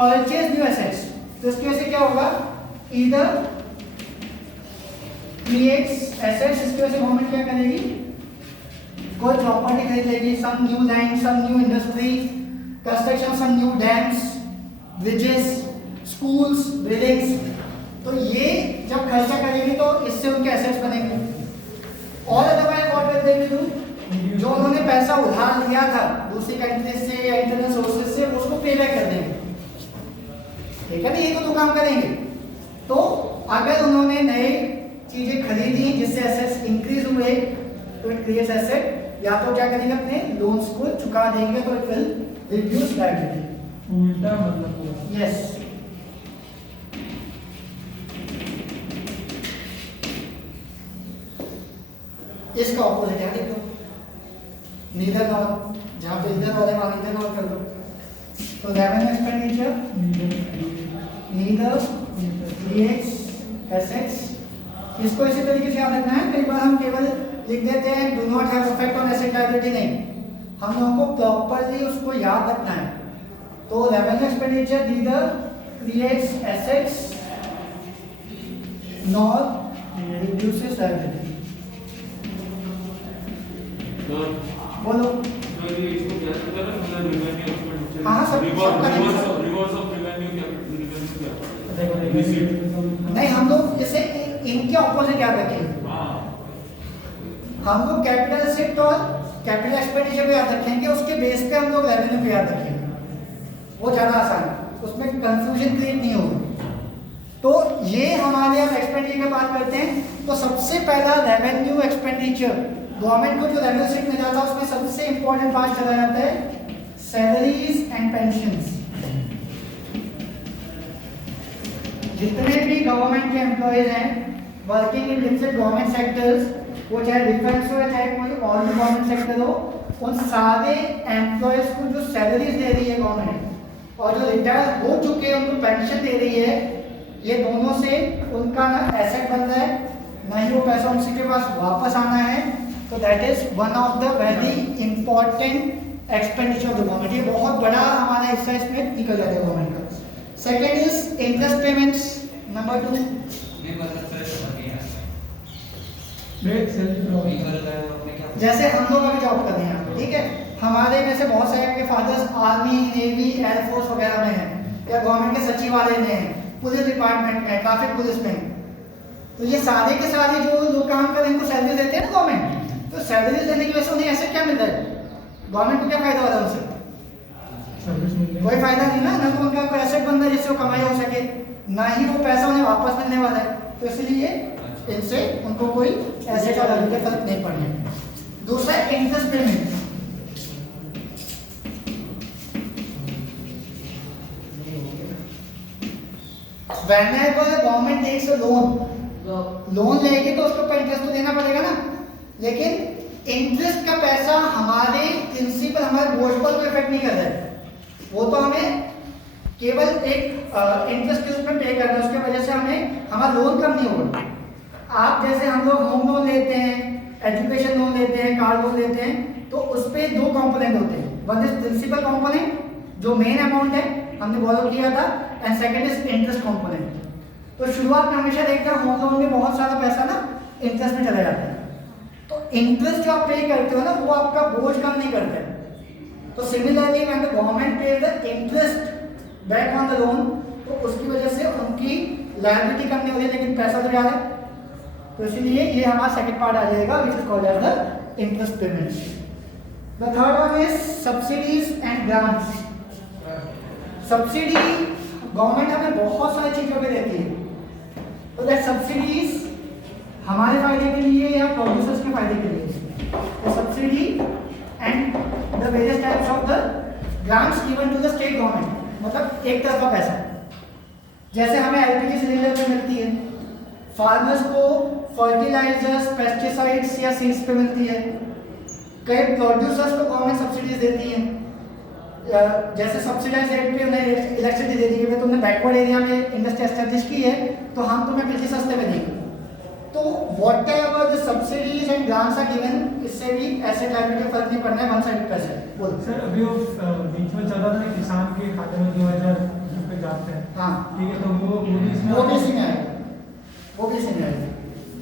purchase new assets. तो इसकी वजह से क्या होगा? Either creates assets, इसकी वजह से गवर्नमेंट क्या करेगी? कोई प्रॉपर्टी खरीद लेगी, some new land, some new industry, construction some new dams, bridges, schools, buildings. तो ये जब खर्चा करेंगे तो इससे उनके एसेट्स बनेंगे। और otherwise what will they do, जो उन्होंने पैसा उधार लिया था दूसरी कंट्री से या इंटरनल सोर्सेज से, उसको पे बैक कर देंगे। ठीक है ना, ये तो काम करेंगे। तो अगर उन्होंने नए चीजें खरीदी जिससे एसेट्स इंक्रीज हुए तो इट क्रिएट्स एसेट, या तो क्या करेंगे अपने लोन्स को चुका देंगे तो इट विल रिड्यूस लायबिलिटी। उल्टा मतलब यस। इसका ऑपोजिट है, लिख दो नीदर नॉर, जहां पे इधर वाले वहां नीदर नॉर कर दो। तो revenue expenditure neither creates assets. इसको इसी तरीके से याद रखना है। कई बार हम केवल लिख देते हैं do not have effect on asset liability, नहीं, हम लोगों को प्रॉपर्ली उसको याद रखना है। तो revenue expenditure neither creates assets nor reduces liability. बोलो। इसको क्या करता है मतलब रिवेन्यू एक्सपेंडिचर हाँ, सब रिवर्स ऑफ रेवेन्यू क्या नहीं, हम लोग इसे इनके ऑपोजिट याद रखेंगे। हम लोग कैपिटल एसेट और कैपिटल एक्सपेंडिचर को याद रखेंगे, उसके बेस पे हम लोग रेवेन्यू को याद रखेंगे, वो ज़्यादा आसान है, उसमें कंफ्यूजन क्रिएट नहीं होगी। तो ये हमारे अब एक्सपेंडिचर की बात करते हैं, तो सबसे पहला रेवेन्यू एक्सपेंडिचर, गवर्नमेंट को जो रेवेन्यू सीट में जाता है उसमें सबसे इंपॉर्टेंट पार्ट चला जाता है सैलरीज एंड पेंशंस। जितने भी गवर्नमेंट के एम्प्लॉयज हैं working in different government sectors, वो चाहे डिफेंस हो या चाहे कोई और भी गवर्नमेंट सेक्टर हो, उन सारे एम्प्लॉयज को जो सैलरीज दे रही है गवर्नमेंट और जो रिटायर हो चुके हैं उनको पेंशन दे रही है, ये दोनों से उनका ना एसेट बन रहा है ना ही वो पैसा उनके पास वापस आना है। तो that is one of the very important expenditure of the government. ये बहुत बड़ा हमारा हिस्सा इसमें निकल जाता है गवर्नमेंट का। Second is interest payments. Number 2 जैसे हम लोग अभी जॉब कर रहे हैं, ठीक है, हमारे में से बहुत सारे के फादर्स आर्मी, नेवी, एयरफोर्स वगैरह में हैं, या गवर्नमेंट के सचिवालय में हैं, पुलिस डिपार्टमेंट में, ट्रैफिक पुलिस में। तो ये सारे के सारे जो लोग काम कर रहे हैं इनको सैलरी देते हैं ना गवर्नमेंट, तो सैलरी देने की वजह से उन्हें ऐसे क्या मिल रहा है, गवर्नमेंट को क्या फायदा हो रहा है उनसे? कोई फायदा नहीं ना, तो उनका कोई एसेट बन रहा है जिससे वो कमाई हो सके, ना ही वो पैसा उन्हें वापस मिलने वाला है। तो इसलिए इनसे उनको कोई एसेट और वैल्यू का फर्क नहीं पड़ने। दूसरा interest payment. Whenever the government takes a loan लेगी तो उसके ऊपर इंटरेस्ट तो देना पड़ेगा ना, लेकिन इंटरेस्ट का पैसा हमारे प्रिंसिपल, हमारे बोझ पर कोई इफेक्ट नहीं कर रहा है, वो तो हमें केवल एक इंटरेस्ट के रूप में पे करना है, उसके वजह से हमें हमारा लोन कम नहीं होगा। आप जैसे हम लोग होम लोन लेते हैं, एजुकेशन लोन लेते हैं, कार लोन लेते हैं, तो उस पर 2 कंपोनेंट होते हैं। वन इज प्रिंसिपल कंपोनेंट जो मेन अमाउंट है हमने बोरो किया था, and second is interest component. तो शुरुआत में हमेशा देखते हैं होम लोन में बहुत सारा पैसा ना इंटरेस्ट में चला जाता है, तो इंटरेस्ट जो आप पे करते हो ना वो आपका बोझ कम नहीं करता है। तो सिमिलरली व्हेन द गवर्नमेंट पे the interest back on the loan, तो उसकी वजह से उनकी लायबिलिटी कम नहीं हो रही लेकिन पैसा तो ज़्यादा है, तो इसीलिए ये हमारा सेकंड पार्ट आ जाएगा which is called as the interest payment. The third one is subsidies and grants. Subsidy government हमें बहुत सारी चीज़ों पे देती है, तो दैट सब्सिडीज हमारे फायदे के लिए या प्रोड्यूसर्स के फायदे के लिए। The subsidy and the various types of the grants given to the state government, मतलब एक तरफा पैसा, जैसे हमें एलपीजी सिलेंडर पे मिलती है, फार्मर्स को फर्टिलाइजर्स, पेस्टिसाइड्स या सीड्स पे मिलती है, कई प्रोड्यूसर्स को गवर्नमेंट सब्सिडीज देती है, जैसे सब्सिडाइज रेट पे उन्हें इलेक्ट्रिसिटी दे दी है, तुमने बैकवर्ड एरिया में इंडस्ट्री एस्टेब्लिश की है तो हम तुम्हें बिजली सस्ते में देंगे। तो whatever the subsidies and grants are given, इससे भी ऐसे लायबिलिटी का फर्क नहीं पड़ना है, वन साइड पैसे। बोलो सर, अभी वो बीच में चल रहा था किसान के खाते में 2000 रुपये जाते हैं, हाँ ठीक है, तो वो भी इसमें आएगा, वो भी इसमें आएगा।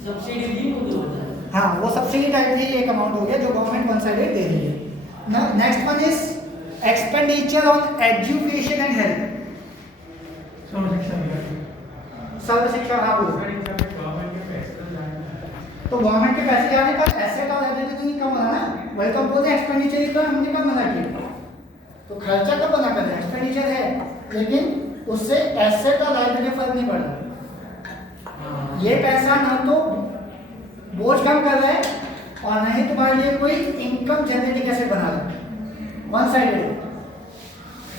सब्सिडी दी वो 2000। हाँ, वो सब्सिडी टाइप ही एक अमाउंट हो गया जो गवर्नमेंट वन साइडेड दे रही है। Next one is expenditure on education and health. Sarva Shiksha. हाँ, तो गवर्नमेंट के पैसे जाने पर एसेट और लायबिलिटी तो नहीं कम होना ना, वही तो बोलते हैं एक्सपेंडिचर ही तो हमने कब मना किया, तो खर्चा कब मना कर रहे हैं, एक्सपेंडिचर है लेकिन उससे एसेट और लायबिलिटी फर्क नहीं पड़ रहा। ये पैसा ना तो बोझ कम कर रहा है और ना ही तुम्हारे लिए कोई इनकम जनरेटिंग एसेट बना रहा है, वन साइडेड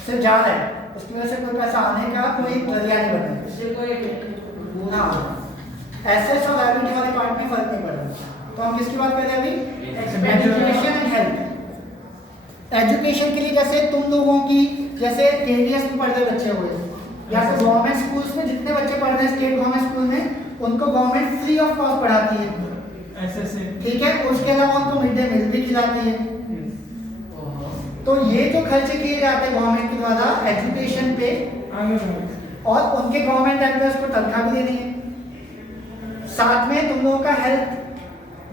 सिर्फ जा रहा है, उसकी वजह से कोई पैसा आने का कोई जरिया नहीं बना। इससे कोई हाँ, एसेट्स और लायबिलिटी वाले पार्ट में फर्क नहीं पड़ रहा। तो हम किसकी बात कर रहे हैं अभी, एजुकेशन एंड हेल्थ। एजुकेशन के लिए जैसे तुम लोगों की जैसे केडीएस में पढ़ रहे बच्चे हुए या फिर गवर्नमेंट स्कूल्स में जितने बच्चे पढ़ रहे हैं स्टेट गवर्नमेंट स्कूल में, उनको गवर्नमेंट फ्री ऑफ कॉस्ट पढ़ाती है, ऐसे ठीक है, उसके अलावा उनको मिड डे मील भी खिलाती है। तो ये जो खर्च किए जाते हैं गवर्नमेंट के द्वारा एजुकेशन पे, और उनके गवर्नमेंट एम्प्लॉयज को तनख्वाह भी देनी है, साथ में तुम लोगों का हेल्थ,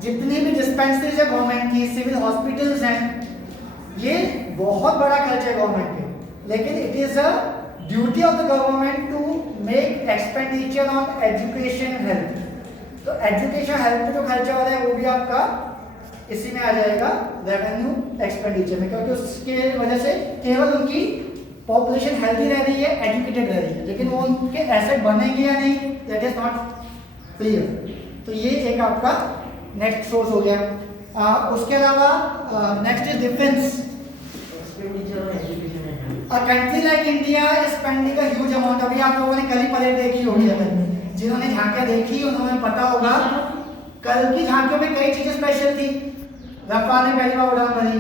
जितनी भी डिस्पेंसरीज है गवर्नमेंट की, सिविल हॉस्पिटल्स हैं, ये बहुत बड़ा खर्च है गवर्नमेंट के, लेकिन it is a duty of the government to make expenditure on education health. तो एजुकेशन हेल्थ पे जो खर्चा हो रहा है वो भी आपका इसी में आ जाएगा रेवेन्यू एक्सपेंडिचर में, क्योंकि उसके वजह से केवल उनकी पॉपुलेशन हेल्दी रह रही है, एजुकेटेड रह रही है, लेकिन वो उनके एसेट बनेंगे या नहीं, दैट इज नॉट क्लियर। तो ये एक आपका नेक्स्ट सोर्स हो गया। उसके अलावा next is defence. A country like India is spending a huge amount। अभी आप लोगों ने कल ही परेड देखी होगी, अगर जिन्होंने झांकियां देखी उन्होंने पता होगा कल की झांकियों में कई चीजें स्पेशल थी। रफाल ने पहली बार उड़ान भरी,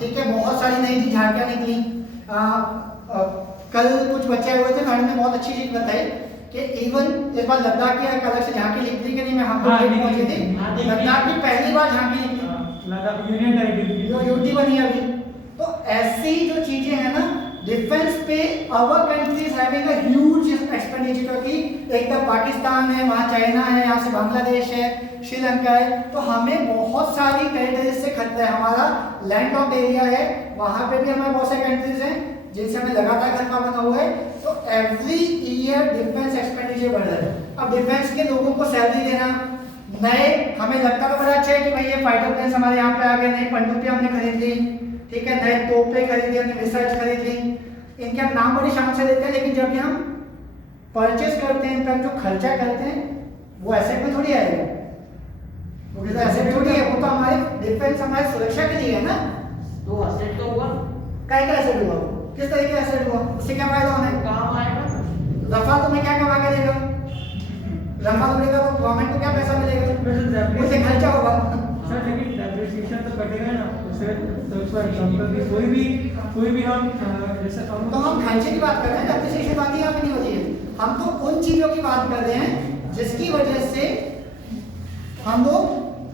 ठीक है, बहुत सारी नई नई झांकियां निकली। कल कुछ बच्चे आए हुए थे, मैडम ने बहुत अच्छी चीज बताई कि इवन इस बार लद्दाख की एक अलग से झांकी निकली कि नहीं, मैं हम लोग पहुंचे थे, लद्दाख की पहली बार झांकी निकली, लद्दाख यूनियन टेरिटरी जो यूटी बनी अभी। तो ऐसी जो चीजें हैं ना डिफेंस पे, our country is having a huge expenditure, क्योंकि एक तो पाकिस्तान है, वहाँ चाइना है, यहाँ से बांग्लादेश है, श्रीलंका है, तो हमें बहुत सारी टेरिटरीज से खतरा है। हमारा लैंड लॉक्ड एरिया है, वहाँ पे भी हमारे बहुत सारे कंट्रीज हैं जिनसे हमें लगातार खतरा बना हुआ है। तो एवरी ईयर डिफेंस एक्सपेंडिचर बढ़ रहा है। अब डिफेंस के लोगों को सैलरी देना, नए, हमें लगता तो बड़ा अच्छा है कि भाई ये फाइटर प्लेन्स हमारे यहाँ पे आ गए, नई पनडुब्बियां हमने खरीद ली, ठीक है, नए तोपें खरीद ली, हमने मिसाइल्स खरीद ली, इनके हम नाम बड़ी शान से लेते हैं, लेकिन जब हम परचेस करते हैं, इनका जो खर्चा करते हैं वो एसेट में थोड़ी आएगा, वो तो एसेट थोड़ी है, वो तो हमारे डिफेंस, हमारी सुरक्षा के लिए है ना। तो असेट तो हुआ, काय का एसेट हुआ, किस तरीके का एसेट हुआ, उससे क्या फायदा होना है, काम आएगा। रफाल तुम्हें क्या कमा के देगा, रफाल उड़ेगा तो गवर्नमेंट को क्या पैसा मिलेगा, उससे खर्चा होगा। सर लेकिन डेप्रिसिएशन तो कटेगा ना उससे, तो फॉर एग्जांपल कोई भी हम जैसे तो हम खर्चे की बात कर रहे हैं, डेप्रिसिएशन बात यहाँ पे नहीं होती है। हम तो उन चीजों की बात कर रहे हैं जिसकी वजह से हम लोग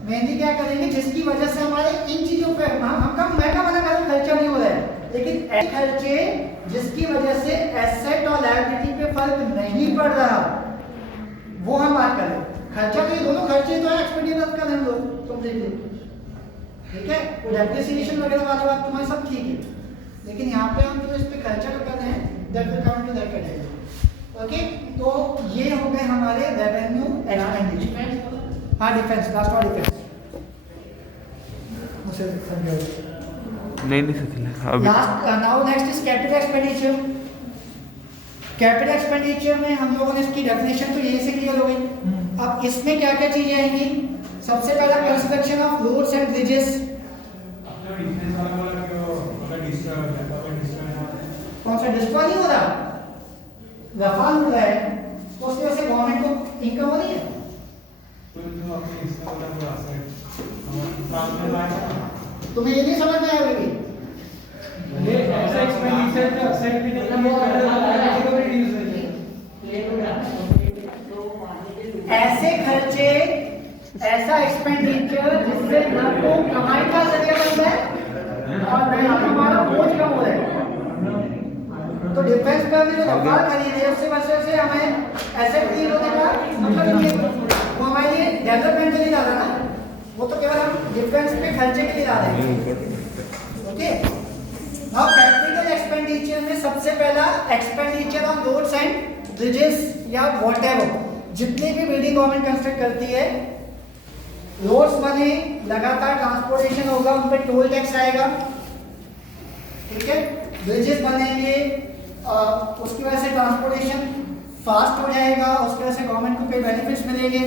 मेनली क्या करेंगे, जिसकी वजह से हमारे इन चीजों पे मैं क्या मना कर रहा हूँ, खर्चा नहीं हो रहा है, लेकिन ऐसे खर्चे जिसकी वजह से एसेट और लायबिलिटी पे फर्क नहीं पड़ रहा, वो हम बात कर रहे हैं। खर्चा तो ये दोनों खर्चे तो है, एक्सपेंडिचर कर रहे हैं हम लोग, तुम देख लो, ठीक है, वो डेप्रिसिएशन वगैरह वाली बात तुम्हारी सब ठीक है, लेकिन यहाँ पे हम जो इस पे खर्चा कर रहे हैं that will come to that category. Okay, तो ये हो गए हमारे रेवेन्यू एक्सपेंडिचर। हाँ, डिफेंस, लास्ट वाला डिफेंस उसे समझो नहीं सचिन अभी last. Now next is capital expenditure. Capital expenditure में हम लोगों ने इसकी डेफिनेशन तो यही से क्लियर हो गई। अब इसमें क्या क्या चीजें आएंगी, सबसे पहला construction of roads and bridges. कौन सा डिस्ट्रॉय नहीं हो रहा, रफाल हो रहा है, तो उसकी वजह से गवर्नमेंट को इनकम हो रही है। तुम्हें ये नहीं समझ में आया अभी, ये ऐसा एक्सपेंडिचर जो असेट भी नहीं ऐसे खर्चे, ऐसा एक्सपेंडिचर जिससे ना तो कमाई का जरिया बनता है और ना हमारा बोझ कम हो रहा है। तो डिफेंस पे हमने जो रफाल खरीदे उससे वजह से हमें एसेट क्लियर होने का मतलब ये वो हमारे लिए डेवलपमेंट के लिए डाला ना, वो तो केवल हम डिफेंस पे खर्चे के लिए डाले। ओके, नाउ कैपिटल एक्सपेंडिचर में सबसे पहला expenditure on roads and bridges या व्हाटएवर, जितनी भी बिल्डिंग गवर्नमेंट कंस्ट्रक्ट करती है, रोड्स बने, लगातार ट्रांसपोर्टेशन होगा, उन पर टोल टैक्स आएगा, ठीक है, ब्रिजेस बनेंगे, उसकी वजह से ट्रांसपोर्टेशन फास्ट हो जाएगा, उसकी वजह से गवर्नमेंट को कई बेनिफिट्स मिलेंगे,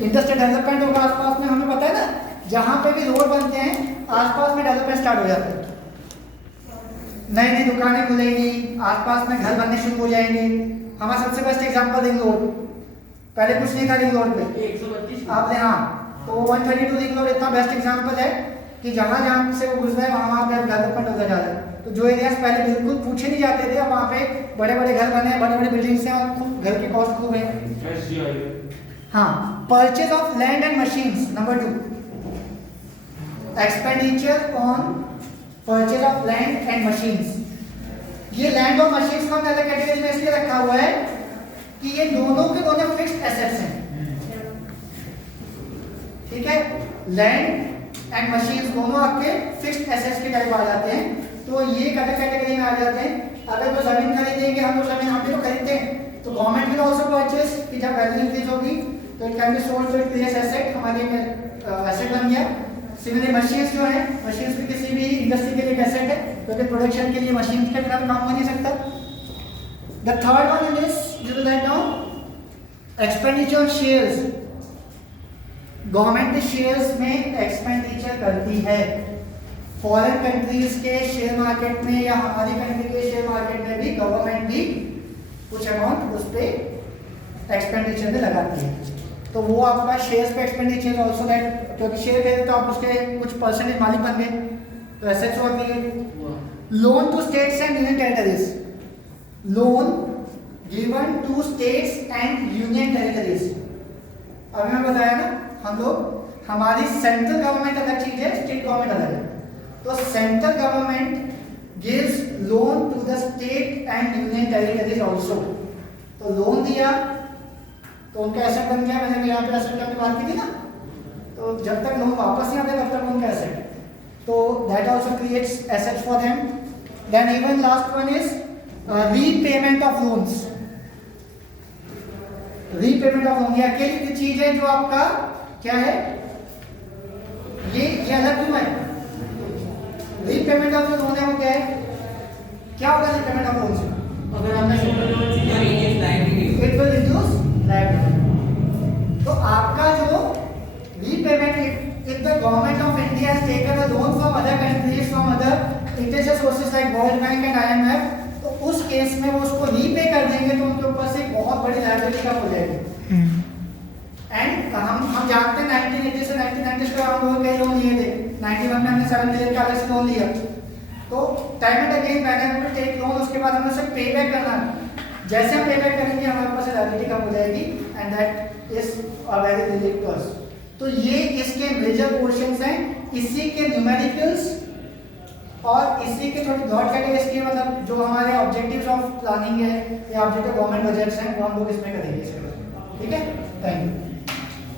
इंडस्ट्रियल डेवलपमेंट होगा आसपास में। हमें पता है ना, जहाँ पे भी रोड बनते हैं आसपास में डेवलपमेंट स्टार्ट हो जाता है, नई नई दुकानें खुलेंगी, आसपास में घर बनने शुरू हो जाएंगे। हमारा सबसे बेस्ट एग्जांपल रिंग रोड, पहले कुछ नहीं था रिंग रोड पे, 132 आपने हाँ, तो 132 रिंग रोड इतना बेस्ट एग्जांपल है कि जहाँ जहाँ से वो गुजरा है वहाँ पे डेवलपमेंट होता जा रहा है। तो जो एरियाज पहले बिल्कुल पूछे नहीं जाते थे, अब वहाँ पे बड़े बड़े घर बने, बड़े बड़े बिल्डिंग्स हैं और खूब घर के कॉस्ट खूब है। हाँ, purchase of land and machines, number 2, expenditure on purchase of land and machines. ये लैंड और मशीन्स को हमने अलग कैटेगरी में इसलिए रखा हुआ है कि ये दोनों के दोनों फिक्स्ड एसेट्स हैं। ठीक है, लैंड एंड मशीन्स दोनों आपके फिक्स्ड एसेट्स के टाइप आ जाते हैं। तो ये कैटेगरी में आ जाते हैं। अगर वो जमीन खरीदेंगे, हम लोग जमीन हम भी तो खरीदते हैं, तो गवर्नमेंट विल आल्सो परचेस कि जब वैल्यू इंक्रीज होगी तो it can be sold to create asset, हमारे एसेट बन गया। सिमिलरली मशीन्स जो है, मशीन्स भी किसी भी इंडस्ट्री के लिए एक एसेट है, क्योंकि प्रोडक्शन के लिए मशीन्स के बिना काम हो नहीं सकता। The third one is this, you will write down expenditure on shares. Government shares में एक्सपेंडिचर करती है। फॉरेन कंट्रीज के शेयर मार्केट में या हमारी कंट्री के शेयर मार्केट में भी गवर्नमेंट भी कुछ अमाउंट उस पर एक्सपेंडिचर में लगाती है। तो वो आपका शेयर्स पे एक्सपेंडिचर ऑल्सो दैट, क्योंकि शेयर खरीदे तो आप उसके कुछ परसेंटेज मालिक बन गए, तो एसेट्स और create. Loan to states and union territories, loan given to states and union territories. अभी मैं बताया ना, हम लोग हमारी सेंट्रल गवर्नमेंट अलग चीज है, स्टेट गवर्नमेंट अलग है। तो central government gives loan to the state and union territories also. तो लोन दिया तो उनका एसेट बन गया। मैंने यहाँ पे एसेट की बात की थी ना, तो जब तक लोन वापस नहीं आते तब तक उनका एसेट, तो that also creates assets for them. Then even last one is repayment of loans. Repayment of loan ये अकेली चीज है जो आपका क्या है, ये अलग क्यों है? रीपेमेंट ऑफ जो लोन है वो क्या है, क्या होगा रीपेमेंट ऑफ लोन से? अगर हमने इट विल रिड्यूस लायबिलिटी। तो आपका जो repayment, if the government of India has taken a loan from other countries, from other international sources like world bank and IMF, तो उस केस में वो उसको रीपे कर देंगे तो उनके ऊपर से बहुत बड़ी लायबिलिटी कम हो जाएगी। एंड हम जानते हैं 1980 से 1990 तक हम लोगों के लोन लिए थे। 91 में हमने 7 मिलियन का अलग से लोन लिया। तो time and again whenever we take loan, उसके बाद हमें उसे पे बैक करना है। जैसे हम पे बैक करेंगे हमारे पास लायबिलिटी कम हो जाएगी, and that is a very relief to us. तो ये इसके मेजर पोर्शंस हैं। इसी के न्यूमेरिकल्स और इसी के थोड़ी ब्रॉड कैटेगरीज के, मतलब जो हमारे ऑब्जेक्टिव्स ऑफ प्लानिंग है या ऑब्जेक्टिव गवर्नमेंट बजट्स हैं, वो हम लोग इसमें करेंगे। ठीक है, थैंक यू।